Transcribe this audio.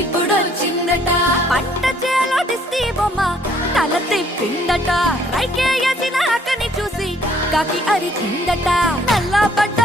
ఇప్పుడొచ్చిందట పంట చేలో డిస్టీ బొమ్మ తల తిప్పిందట రైకే వేసిన అక్కని చూసి కాకి అరిచిందట నల్ల పడ్డ